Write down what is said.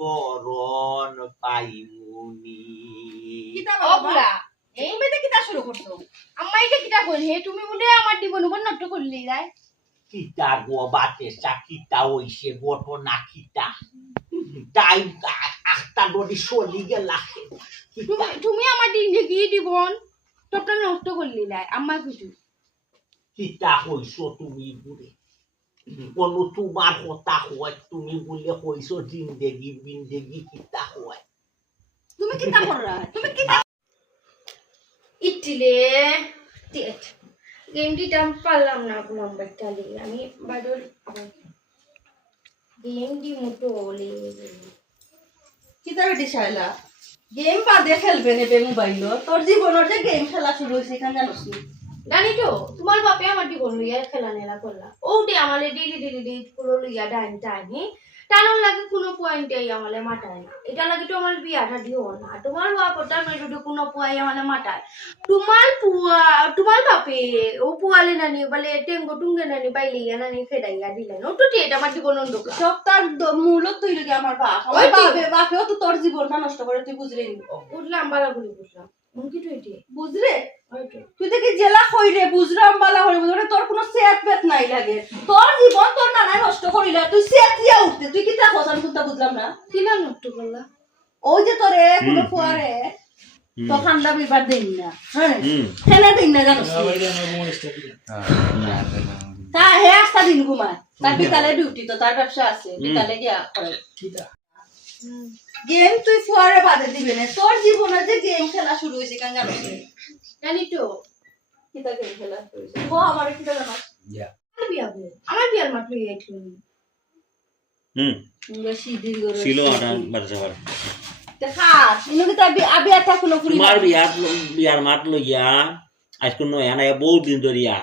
করণ পাইমুনি। কিতা বাবা? তুমি তো কিতা শুরু করছ? আম্মা এটা কইল হে তুমি বলে আমার জীবন উপর নষ্ট করলি রাই কিতা গো বাতেসা কিতা হইছে ঘটনা কিতা। তাই চলি গেলা তুমি আমার জিন্দগি জীবন সবটা নষ্ট করলি রাই আম্মা কিছু। কিতা হইছ তুমি বুড়ে কোনো তোমার কথা হয় তুমি বলে হইছ জিন্দেগি বিন্দেগি কিতা হয় তুমি কিতা কররা তুমি কিতা ইটিলে টেট গেমটি টাম পারলাম না নাম্বারটা লিয়ে আমি বাদল গেমটি মোটো গেল কিতা বেটি শাইলা গেম বাদে খেলবে নেবে মোবাইল। তোর জীবনের যে গেম খেলা শুরু হয়েছে এখানে জানোস নি? জানি তো। তোমার বাপে আমার জীবন লইয়া খেলা নেলা করলা। ওটে আমালে ডেলি ডেলি ডেলি পুরো লইয়া ডাইন টাইনি। টানোর লাগে কোনো পয়েন্টে আমালে মাটায় না এটা লাগে তো আমার বিয়াটা দিও না। তোমার বাপ ওটা মেরুডে কোনো পুয়াই আমালে মাটায় তোমার পুয়া তোমার বাপে ও পুয়ালে নানি বলে টেঙ্গো টুঙ্গে নানি বাইলে ইয়া নানি ফেদাইয়া দিলেন। ও তো এটা আমার জীবন অন্ধকার। সব তার মূলত তুই লোকে আমার বাপ। আমার ওই। বাপে বাপেও তো তোর জীবনটা নষ্ট করে তুই বুঝলি নি। বুঝলাম বালাগুলি বুঝলাম মুখি এটি বুঝলে হয়তো তুই দেখি জেলা হইরে বুঝরাম বালা হইরে বুঝরে তোর কোনো সেট পেট নাই লাগে। তোর জীবন তোর নানাই নষ্ট করিলা তুই সেট দিয়া উঠতে। তুই কিতা কথা আমি কোনটা বুঝলাম না? কিনা নষ্ট করলা ওই যে তোরে কোনো ফুয়ারে তো ঠান্ডা বিবার দেন না। হ্যাঁ? খেলে দিন না জানোস নি? তা হে আস্তা দিন ঘুমায়। তার বিকালে ডিউটি তো তার ব্যবসা আছে। বিকালে গিয়া করে। গেম তুই ফুয়ারে বাদে দিবে না। তোর জীবনে যে গেম খেলা শুরু হয়েছে কেন জানোস নি? জানি তো ও আমার হুম। দেখা আবি আটা কোনো বিয়ার মাত লইয়া নয় আনা বহুত দিন ধরিয়া।